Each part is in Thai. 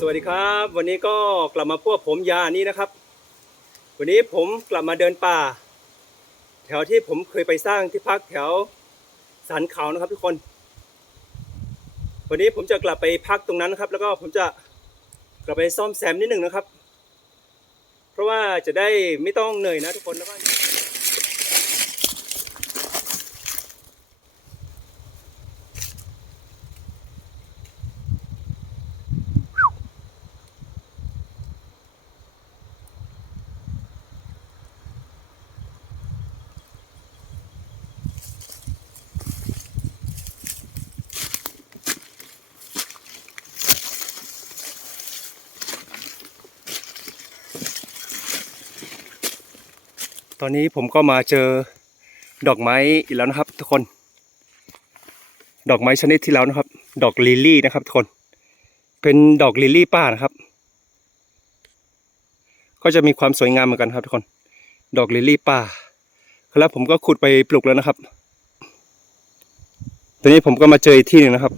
สวัสดีครับวันนี้ก็กลับมาพวกผมยานี่นะครับวันนี้ผมกลับมาเดินป่าแถวที่ผมเคยไปสร้างที่พักแถวสันเขานะครับทุกคนวันนี้ผมจะกลับไปพักตรงนั้นนะครับแล้วก็ผมจะกลับไปซ่อมแซมนิดหนึ่งนะครับเพราะว่าจะได้ไม่ต้องเหนื่อยนะทุกคนแล้วก็ตอนนี้ผมก็มาเจอดอกไม้อีกแล้วนะครับทุกคนดอกไม้ชนิดที่แล้วนะครับดอกลิลลี่นะครับทุกคนเป็นดอกลิลลี่ป่านะครับก็จะมีความสวยงามเหมือนกันครับทุกคนดอกลิลลี่ป่าแล้วผมก็ขุดไปปลูกแล้วนะครับตอนนี้ผมก็มาเจออีกที่หนึ่งนะครับ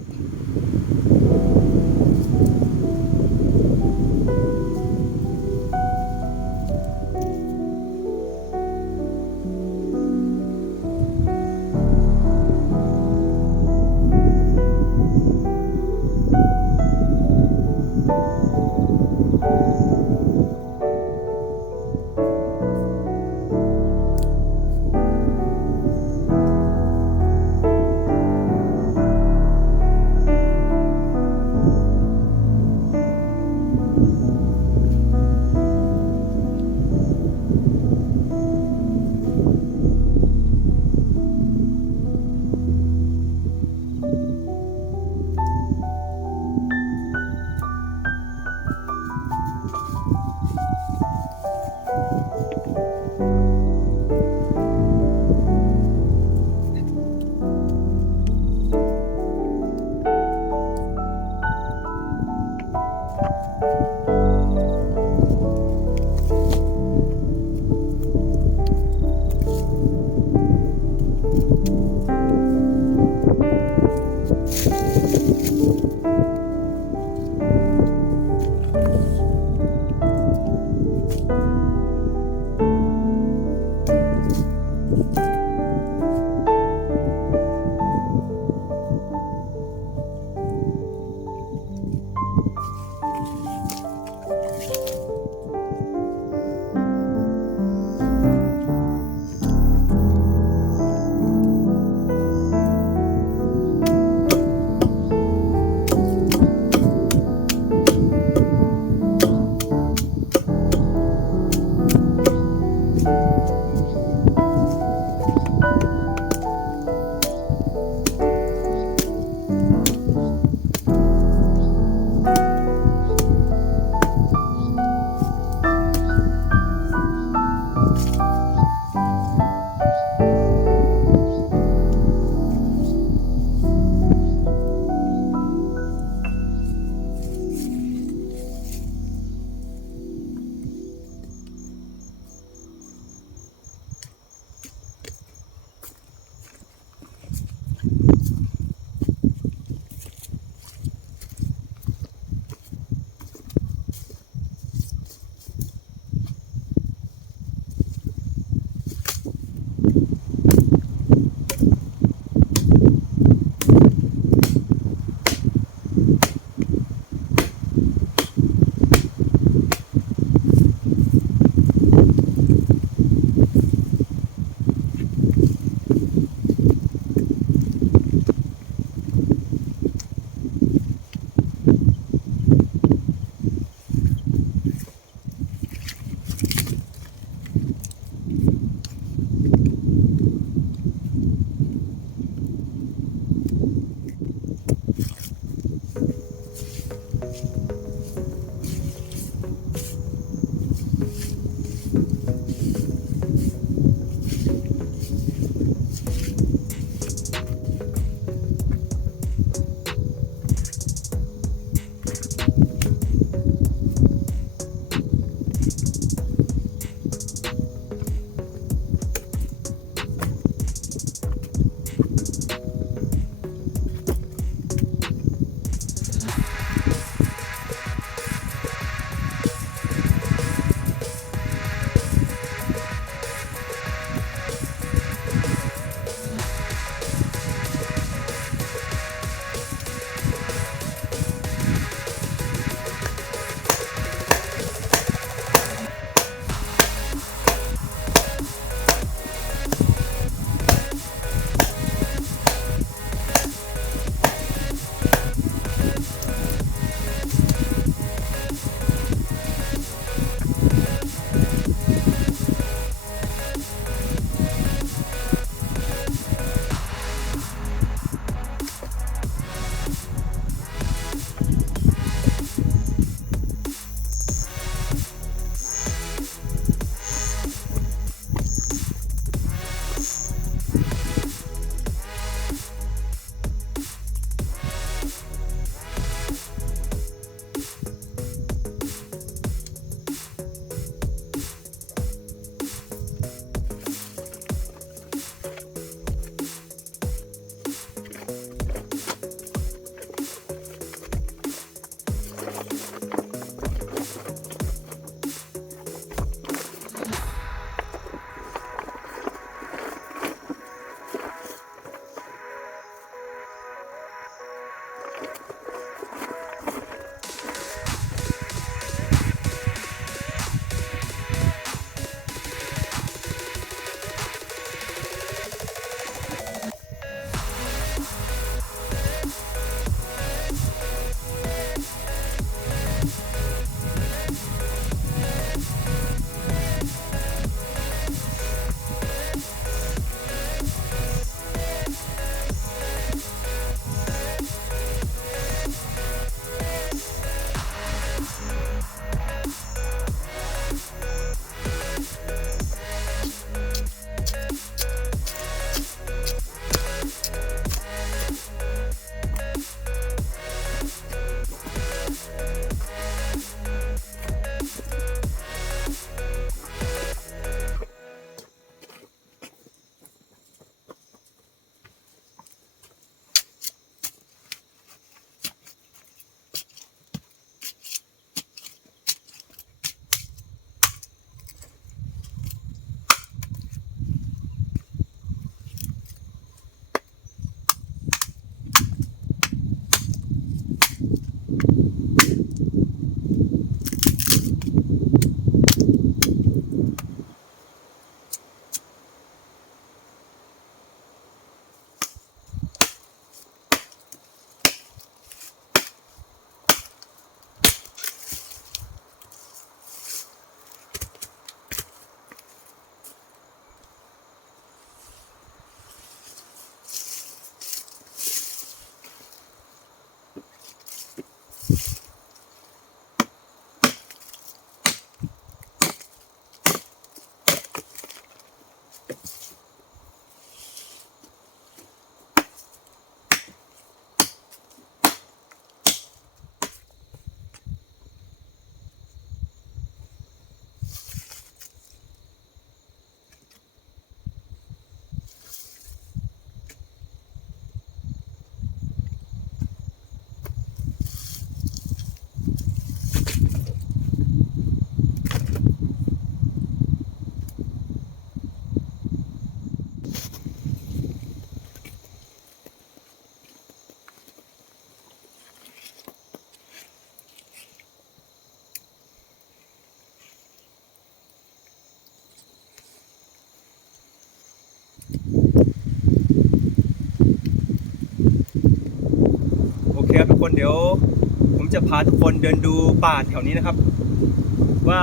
เดี๋ยวผมจะพาทุกคนเดินดูป่าแถวนี้นะครับว่า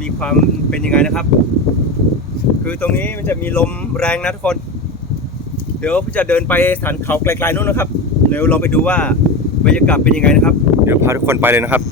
มีความเป็นยังไงนะครับคือตรงนี้มันจะมีลมแรงนะทุกคนเดี๋ยวผมจะเดินไปสันเขาไกลๆนู้นนะครับเดี๋ยวลองไปดูว่าบรรยากาศเป็นยังไงนะครับเดี๋ยวพาทุกคนไปเลยนะครับ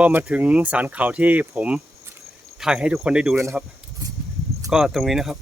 ก็มาถึงสันเขาที่ผมถ่ายให้ทุกคนได้ดูแล้วนะครับก็ตรงนี้นะครับ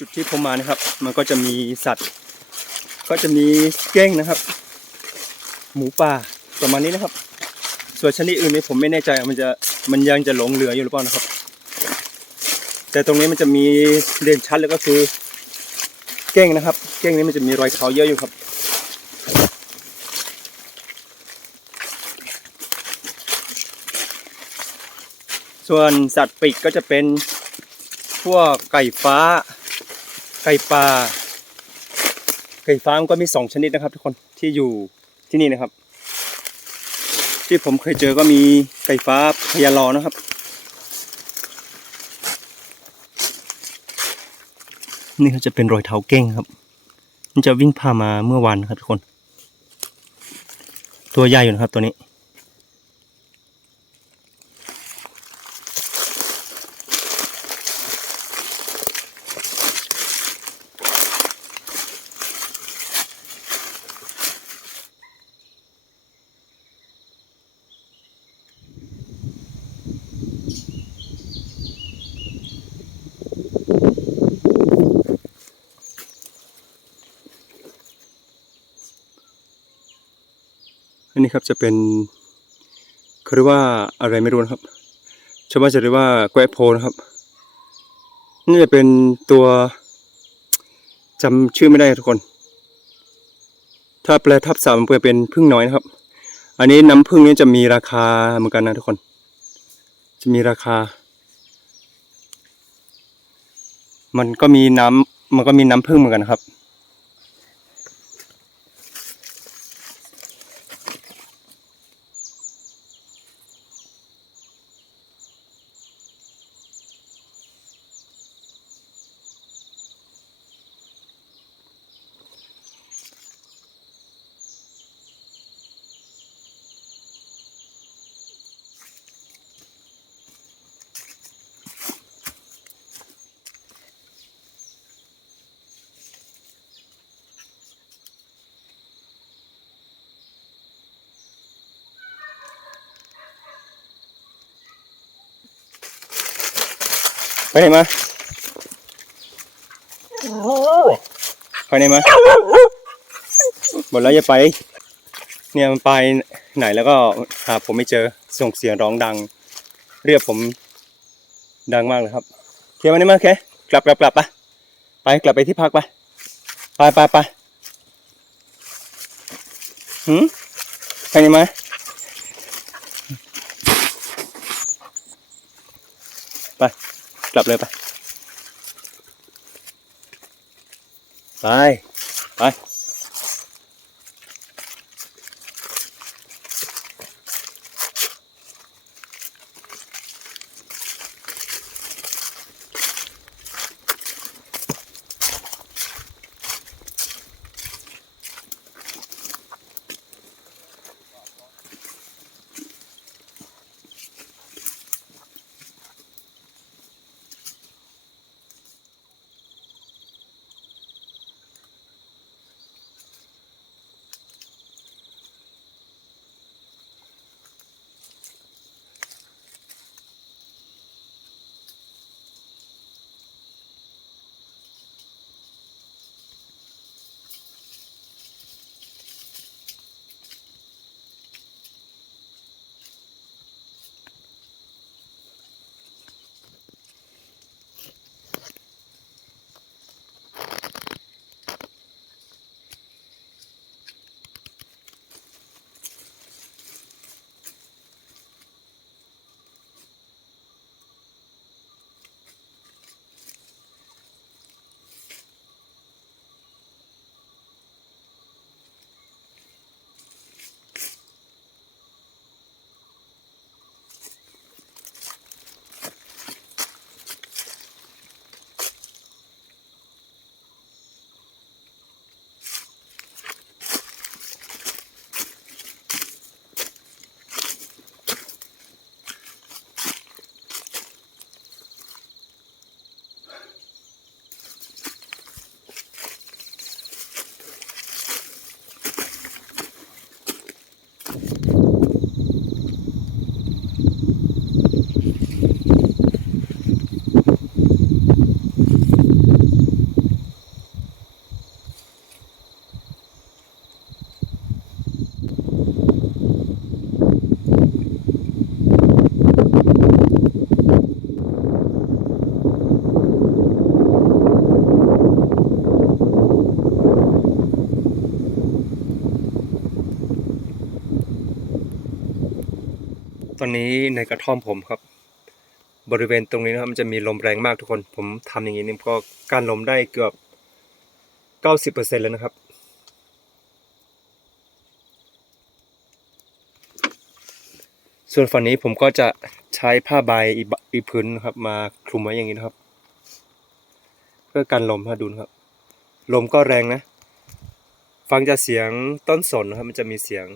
จุดที่ผมมานะครับมันก็จะมีสัตว์ก็จะมีเก้งนะครับหมูป่าประมาณนี้นะครับส่วนชนิดอื่นนี่ผมไม่แน่ใจมันยังจะหลงเหลืออยู่หรือเปล่านะครับแต่ตรงนี้มันจะมีเด่นชัดเลยก็คือเก้งนะครับเก้งนี้มันจะมีรอยเท้าเยอะอยู่ครับส่วนสัตว์ปีกก็จะเป็นพวกไก่ฟ้าไก่ป่าไก่ฟ้ามันก็มี2ชนิดนะครับทุกคนที่อยู่ที่นี่นะครับที่ผมเคยเจอก็มีไก่ฟ้าพญาลอนะครับนี่เขาจะเป็นรอยเท้าเก้งครับมันจะวิ่งผ่านมาเมื่อวานครับทุกคนตัวใหญ่อยู่นะครับตัวนี้อันนี้ครับจะเป็นเขาเรียกว่าอะไรไม่รู้นะครับชาวบ้านจะเรียกว่าแกวโพนะครับนี่จะเป็นตัวจำชื่อไม่ได้ทุกคนถ้าแปลทับศัพท์มันจะเป็นผึ้งน้อยนะครับอันนี้น้ำผึ้งนี้จะมีราคาเหมือนกันนะทุกคนจะมีราคามันก็มีน้ำผึ้งเหมือนกันนะครับ ไหนมาไปไหนมาหมดแล้วอย่าไปเนี่ยมันไปไหนแล้วก็หาผมไม่เจอส่งเสียงร้องดังเรียกผมดังมากเลยครับเคมานี่มาเคกลับไปกลับไปที่พักไปไปไหนมาไปกลับเลยไปตอนนี้ในกระท่อมผมครับบริเวณตรงนี้นะครับมันจะมีลมแรงมากทุกคนผมทำอย่างนี้นี่ก็กั้นลมได้เกือบ90%แล้วนะครับส่วนฝั่งนี้ผมก็จะใช้ผ้าใบอีกพื้นนะครับมาคลุมไว้อย่างนี้นะครับเพื่อกันลมดูนะครับลมก็แรงนะฟังจากเสียงต้นสนนะครับมันจะมีเสียง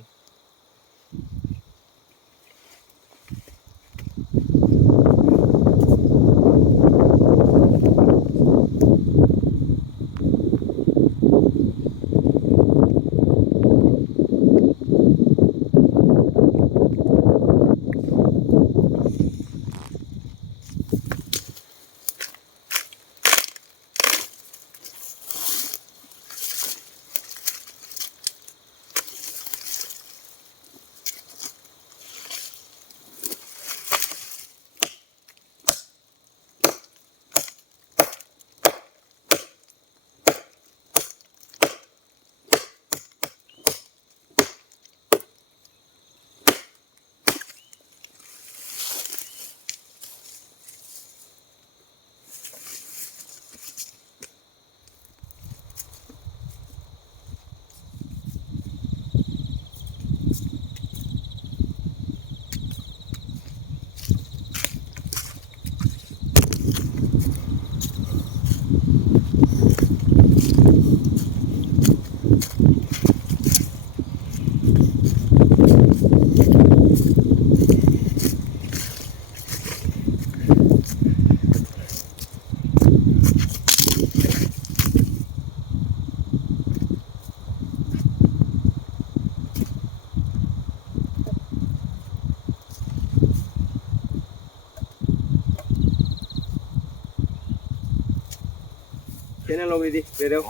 นั่งลงดีๆเร็ว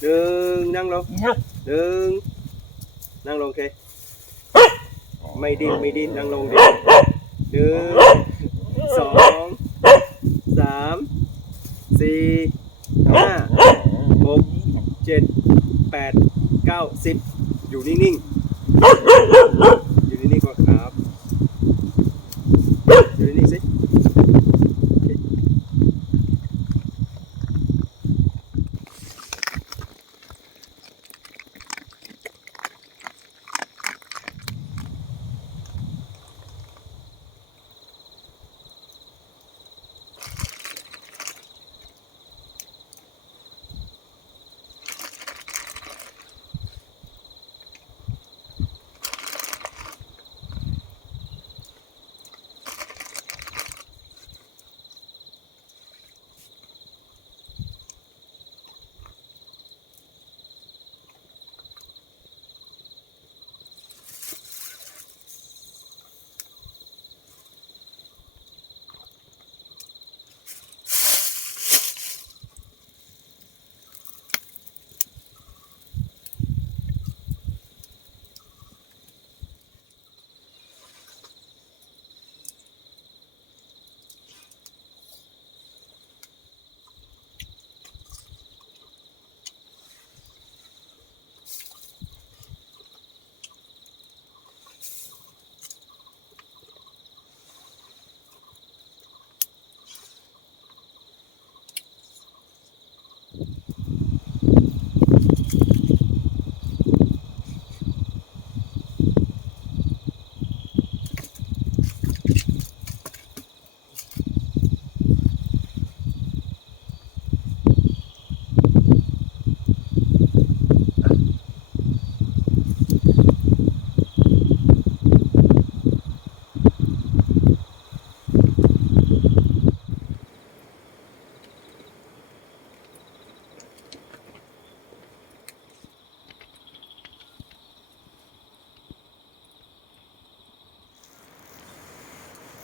หนึ่งนั่งลงหนึ่งนั่งลงโอเคไม่ดิ้นนั่งลงดิหนึ่งสองสามสี่ห้าหกเจ็ดแปดเก้าสิบอยู่นิ่งๆอยู่นิ่งๆก่อนครับอยู่นิ่งๆสิ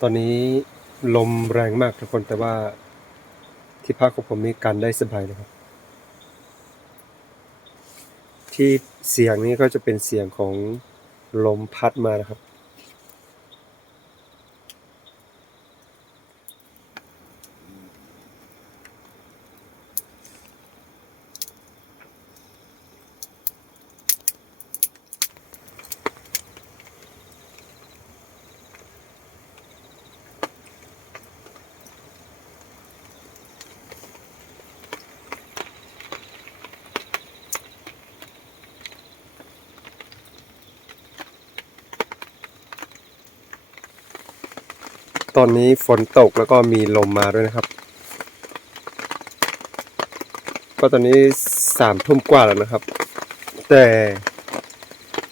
ตอนนี้ลมแรงมากทุกคนแต่ว่าที่พักของผมนี่กันได้สบายนะครับที่เสียงนี้ก็จะเป็นเสียงของลมพัดมานะครับตอนนี้ฝนตกแล้วก็มีลมมาด้วยนะครับก็ตอนนี้3 ทุ่มกว่าแล้วนะครับแต่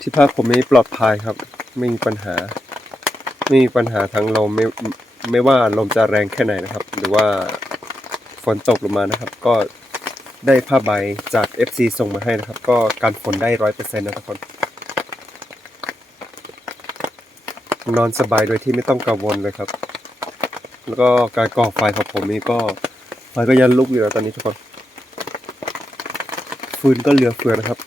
ที่พักผมนี้ปลอดภัยครับไม่มีปัญหาทั้งลมไม่ว่าลมจะแรงแค่ไหนนะครับหรือว่าฝนตกลงมานะครับก็ได้ผ้าใบจาก FC ส่งมาให้นะครับก็กันฝนได้ 100% นะทุกคนนอนสบายโดยที่ไม่ต้องกังวลเลยครับแล้วก็การก่อไฟของผมนี่ก็ไฟก็ยังลุกอยู่แล้วตอนนี้ทุกคนฟืนก็เหลือเฟือนะครับ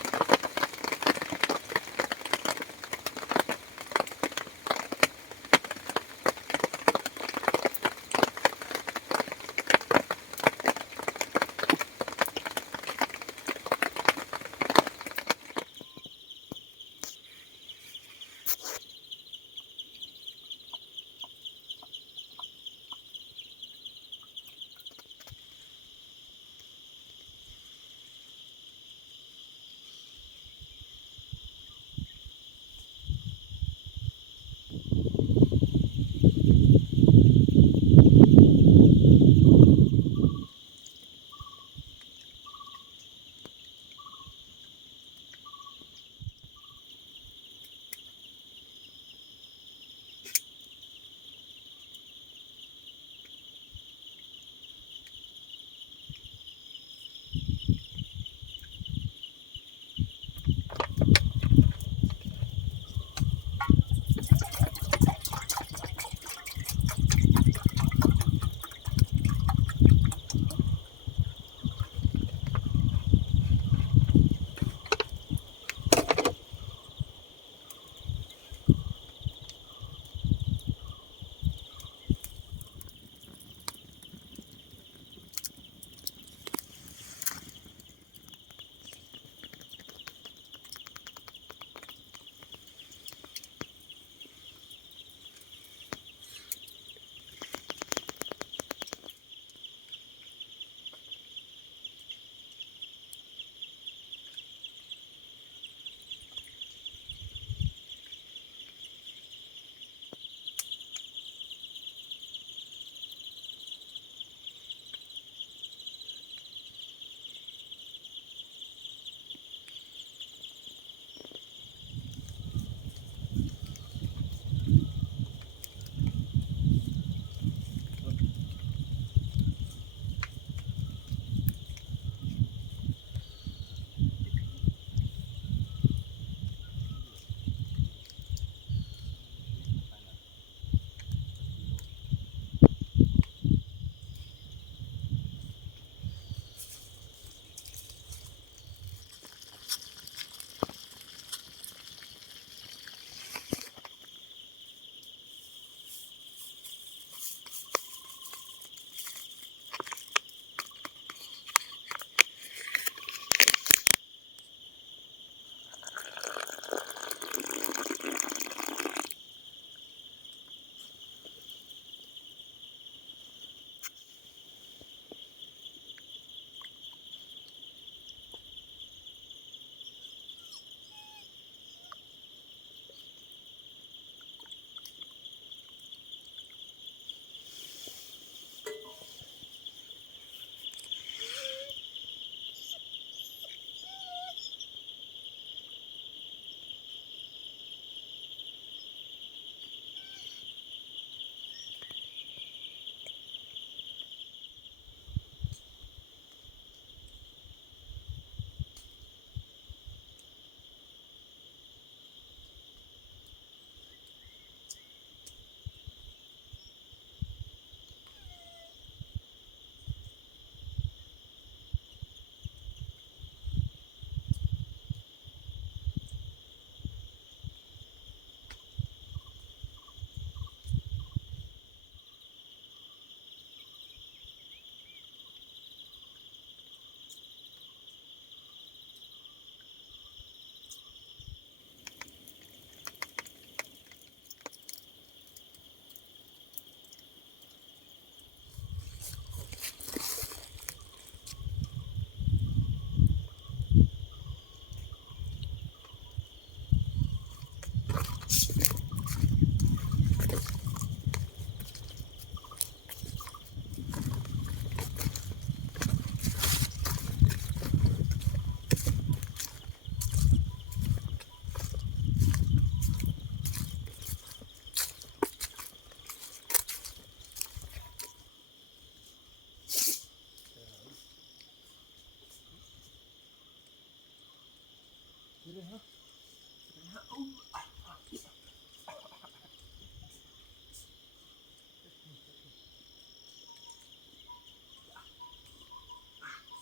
เลยฮะ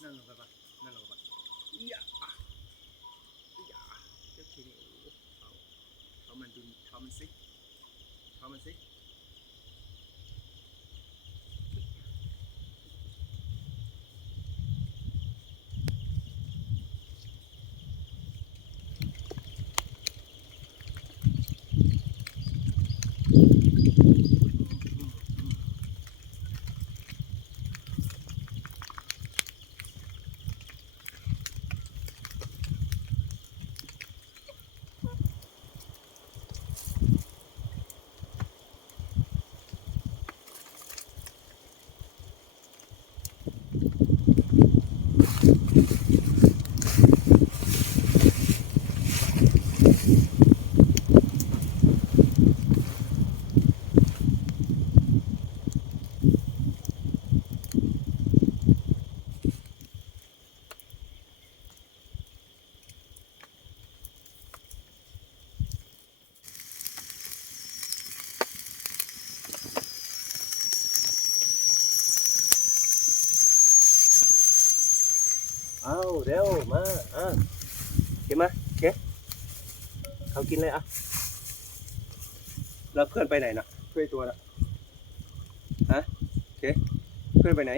นั่งลงไปปะนั่งลงไปอย่าอย่าเจ้าทีนี่เขามันดูเขามันซิเขามันซิเอาเร็วมาเก็บมาเก็บเขากินเลยแล้วเพื่อนไปไหนน่ะเพื่อนตัวน่ะฮะเก็บเพื่อนไปไหน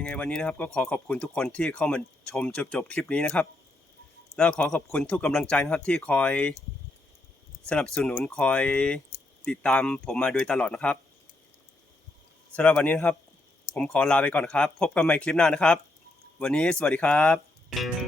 ยังไงวันนี้นะครับก็ขอขอบคุณทุกคนที่เข้ามาชมจบคลิปนี้นะครับแล้วขอขอบคุณทุกกำลังใจนะครับที่คอยสนับสนุนคอยติดตามผมมาโดยตลอดนะครับสำหรับวันนี้นะครับผมขอลาไปก่อนนะครับพบกันใหม่คลิปหน้านะครับวันนี้สวัสดีครับ